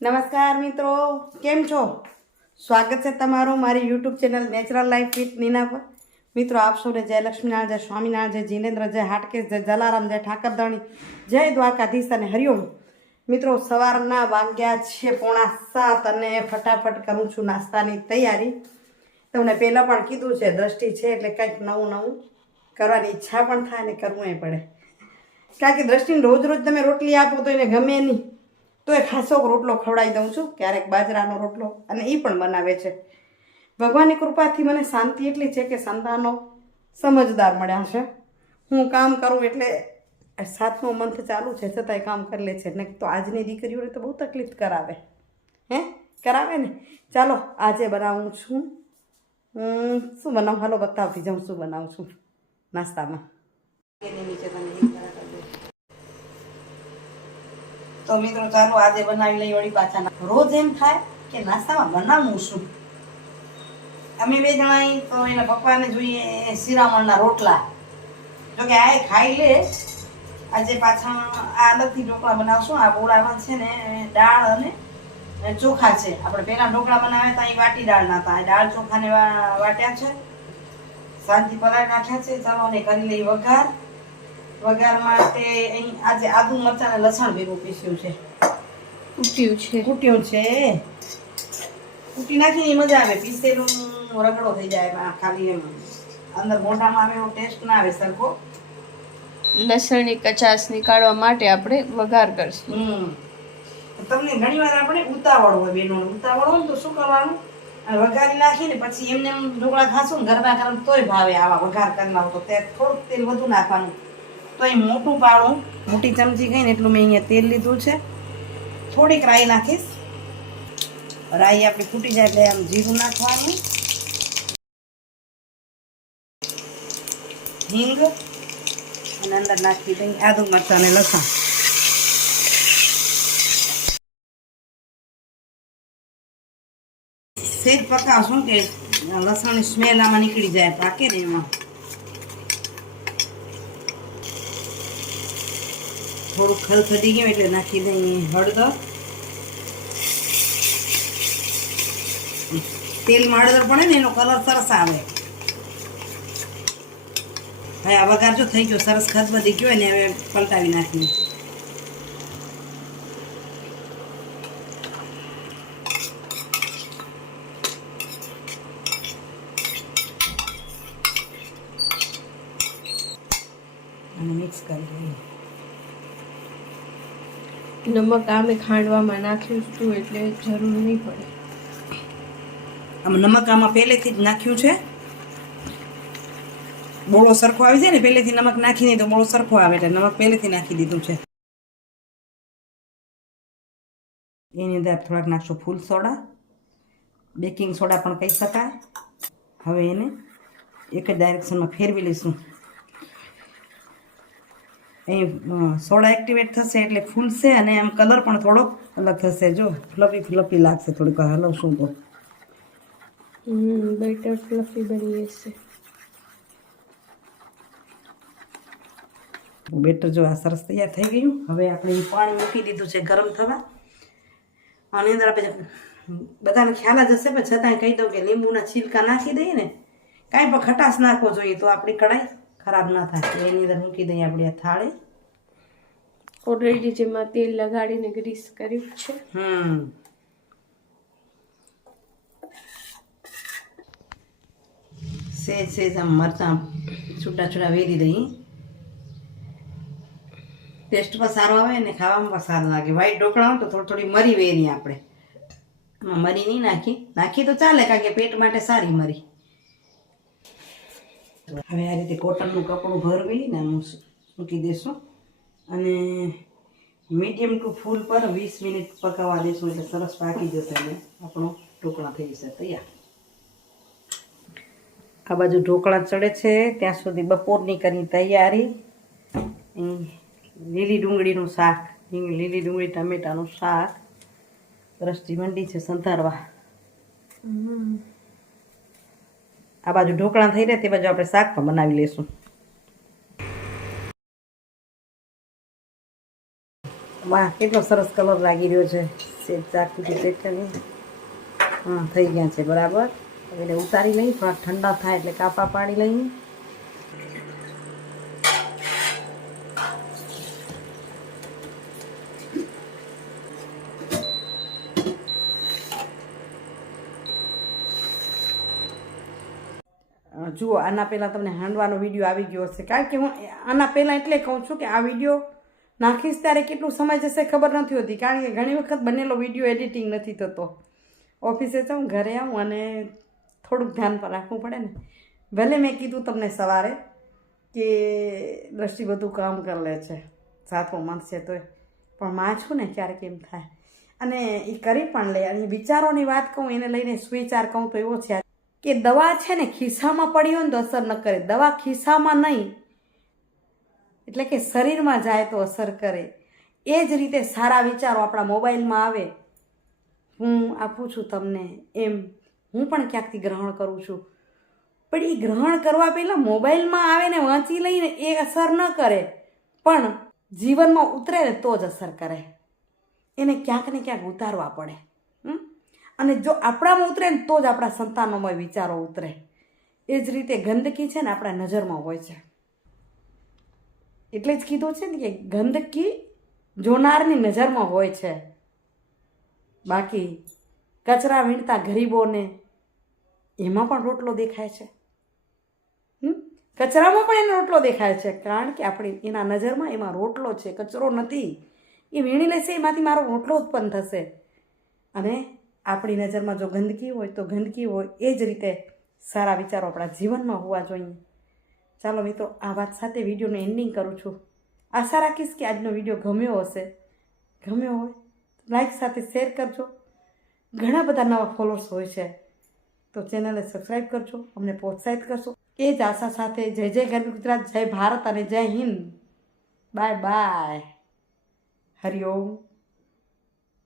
નમસ્કાર મિત્રો, કેમ છો? સ્વાગત છે તમારું મારી YouTube channel natural life with Neena પર. મિત્રો આપ સૌને જય લક્ષ્મીનારાયણ, જય સ્વામિનારાયણ, જય જીનેન્દ્ર, જય હાટકેશ, જય જલારામ, જય ઠાકરધણી, જય દ્વારકાધીશ અને હરિઓમ. મિત્રો સવારના વાગ્યા છે 6:45 અને ફટાફટ કરું છું નાસ્તાની તૈયારી. તમને પહેલાં પણ કીધું છે, દ્રષ્ટિ છે એટલે કંઈક નવું નવું કરવાની ઈચ્છા પણ થાય ને કરવું પડે. કારણ કે દ્રષ્ટિને રોજ રોજ તમે રોટલી આપો તો એને ગમે નહીં, તો એ ખાસો રોટલો ખવડાવી દઉં છું, ક્યારેક બાજરાનો રોટલો, અને એ પણ બનાવે છે. ભગવાનની કૃપાથી મને શાંતિ એટલી છે કે સંતાનો સમજદાર મળ્યા છે. હું કામ કરું એટલે 7મો મંથ ચાલુ છે છતાંય કામ કરી લે છે. ને તો આજની દીકરીઓને તો બહુ તકલીફ કરાવે ને. ચાલો આજે બનાવું છું શું બનાવું, હાલો બતાવતી જાઉં શું બનાવું છું નાસ્તામાં. એની નીચે તો મિત્રો ચાલો આજે બનાવી લઈ વળી પાછા. રોજ એમ થાય કે નાસ્તામાં બનાવવું શું. અમે બે જણા તો એના પપ્પાને જોઈએ શિરામણના રોટલા, જોકે આ ખાઈ લે. આજે પાછા આ અલગથી ઢોકળા બનાવશું. આ બોળામાં છે ને દાળ અને ચોખા છે. આપણે પહેલા ઢોકળા બનાવ્યા હતા એ વાટી દાળના હતા, દાળ ચોખાને વાટ્યા છે, શાંતિ પલાળી નાખ્યા છે. ચાલો અને કરી લઈ વઘાર. વઘાર માટે અહીં આજે આદુ મરચાં અને લસણ ભેગું પીસ્યું છે, કૂટ્યું છે. કૂટી નાખીને મજા આવે, પીસેલું રગડો થઈ જાય એમાં, ખાલી એમ અંદર મોઢામાં આવે એવો ટેસ્ટ ના આવે સરખો. લસણની કચાશ નીકાળવા માટે આપણે વઘાર કરશું. તમને ઘણી વાર આપણે ઉતાવળ હોય બેનો, ઉતાવળ હોય ને તો શું કરવાનું, વઘારી નાખીને પછી એમને એમ ઢોકળા ખાશું ને ગરબા ગરમ તોય ભાવે. આવા વઘાર કરનાર તો ત્યાં થોડુંક તેલ વધુ નાખવાનું. તો એ મોટું પાળું, મોટી ચમચી ખાઈને એટલું મેં અહીંયા તેલ લીધું છે. થોડીક રાઈ નાખીશ. રાઈ આપણે ફૂટી જાય એટલે આમ જીરું નાખવાનું, હિંગ, અને અંદર નાખી દઈ આદુ મરચાં અને લસણ. સેજ પકાવશું કે લસણની સ્મેલ આમાં નીકળી જાય, પાકે ને એમાં. થોડુંક ખલખડી ગયું એટલે નાખી દઈએ હળદર. તેલમાં હળદર પડે ને એનો કલર સરસ આવે. હવે આ વઘાર જો થઈ ગયો સરસ, ખદબદી ગયો ને હવે પલટાવી નાખીએ. અને મિક્સ કરી દઈએ. નમક આમે ખાંડવામાં નાખ્યું છું એટલે જરૂર નહીં પડે. આમાં નમક આમાં પહેલેથી જ નાખ્યું છે. બોળો સરખો આવી જાય ને, પહેલેથી નમક નાખી નહીં તો બોળો સરખો આવે એટલે નમક પહેલેથી નાખી દીધું છે. એની અંદર થોડાક નાખશું ફૂલ સોડા, બેકિંગ સોડા પણ કહી શકાય. હવે એને એક જ ડાયરેક્શનમાં ફેરવી લઈશું. અહીં સોડા એક્ટિવેટ થશે એટલે ફૂલશે અને આમ કલર પણ થોડોક અલગ થશે. જો ફ્લફી ફ્લફી લાગશે થોડીક વાર હલાવશું તો. બેટર ફ્લફી બની જશે. બેટર જો આ સરસ તૈયાર થઈ ગયું. હવે આપણે પાણી મૂકી દીધું છે ગરમ થવા. આની અંદર આપણે બધાને ખ્યાલ જ હશે પણ છતાંય કહી દઉં કે લીંબુના છીલકા નાખી દઈએ ને, કાંઈ પણ ખટાશ નાખવો જોઈએ તો આપણી કઢાઈ ખરાબ ના થાય. એની અંદર મૂકી દઈએ આપણી આ થાળી. ઓલરેડી જેમાં તેલ લગાડીને ગ્રીસ કર્યું છે. સેજ સેજ આમ મરચાં છૂટા છૂટા વેરી દઈએ. ટેસ્ટ પણ સારો આવે અને ખાવામાં પણ સારું લાગે. વ્હાઈટ ઢોકળા હોય તો થોડી થોડી મરી વેરી આપણે. એમાં મરી નહીં નાખી તો ચાલે, કારણ કે પેટ માટે સારી મરી. હવે આ રીતે કોટનનું કપડું ભરવી ને મૂકી દઈશું અને મીડિયમ ટુ ફૂલ પર 20 મિનિટ પકાવવા દઈશું એટલે સરસ પાકી જશે અને આપણો ઢોકળા થઈ જશે તૈયાર. આ બાજુ ઢોકળા ચડે છે ત્યાં સુધી બપોરની કરી તૈયારી. લીલી ડુંગળીનું શાક, લીલી ડુંગળી ટમેટાનું શાક. દ્રષ્ટિ મંડી છે સંધારવા. આ બાજુ ઢોકળા થઈ રહ્યા તે બાજુ આપણે શાક પણ બનાવી લઈશું. વાહ, કેટલો સરસ કલર લાગી રહ્યો છે. સેજ ચાકુથી ચેક કરીએ. હા, થઈ ગયા છે બરાબર. હવે એને ઉતારી લઈએ, થોડા ઠંડા થાય એટલે કાપા પાડી લઈએ. જુઓ, આના પહેલાં તમને હાંડવાનો વિડીયો આવી ગયો હશે, કારણ કે હું આના પહેલાં એટલે કહું છું કે આ વિડીયો નાખીશ ત્યારે કેટલું સમય જશે ખબર નથી હોતી, કારણ કે ઘણી વખત બનેલો વિડીયો એડિટિંગ નથી થતો. ઓફિસે જાઉં, ઘરે આવું અને થોડુંક ધ્યાન પર રાખવું પડે ને. ભલે મેં કીધું તમને સવારે કે દ્રષ્ટિ બધું કામ કરી લે છે, 7મો મંથ છે તોય, પણ માં છું ને ક્યારેક એમ થાય અને એ કરી પણ લે. અને વિચારોની વાત કહું, એને લઈને સુવિચાર કહું તો એવો છે કે દવા છે ને ખિસ્સામાં પડી હોય ને તો અસર ન કરે, દવા ખિસ્સામાં નહીં એટલે કે શરીરમાં જાય તો અસર કરે. એ જ રીતે સારા વિચારો આપણા મોબાઈલમાં આવે, હું આપું છું તમને, એમ હું પણ ક્યાંકથી ગ્રહણ કરું છું, પણ એ ગ્રહણ કરવા પહેલાં મોબાઈલમાં આવે ને વાંચી લઈને એ અસર ન કરે, પણ જીવનમાં ઉતરે ને તો જ અસર કરે. એને ક્યાંક ને ક્યાંક ઉતારવા પડે. અને જો આપણામાં ઉતરે ને તો જ આપણા સંતાનોમાં વિચારો ઉતરે. એ જ રીતે ગંદકી છે ને આપણા નજરમાં હોય છે, એટલે જ કીધું છે ને કે ગંદકી જોનારની નજરમાં હોય છે. બાકી કચરા વીણતા ગરીબોને એમાં પણ રોટલો દેખાય છે. કચરામાં પણ એનો રોટલો દેખાય છે, કારણ કે આપણી એના નજરમાં એમાં રોટલો છે, કચરો નથી. એ વીણી લેશે, એમાંથી મારો રોટલો ઉત્પન્ન થશે. અને આપણી નજરમાં જો ગંદકી હોય તો ગંદકી હોય. એ જ રીતે સારા વિચારો આપણા જીવનમાં હોવા જોઈએ. ચાલો મિત્રો, આ વાત સાથે વિડીયોનું એન્ડિંગ કરું છું. આશા રાખીશ કે આજનો વિડીયો ગમ્યો હશે. ગમ્યો હોય લાઈક સાથે શેર કરજો. ઘણા બધા નવા ફોલોઅર્સ હોય છે તો ચેનલને સબસ્ક્રાઈબ કરજો, અમને પ્રોત્સાહિત કરશો. એ જ આશા સાથે જય જય ગરવી ગુજરાત, જય ભારત અને જય હિન્દ. Bye bye. હરિઓમ.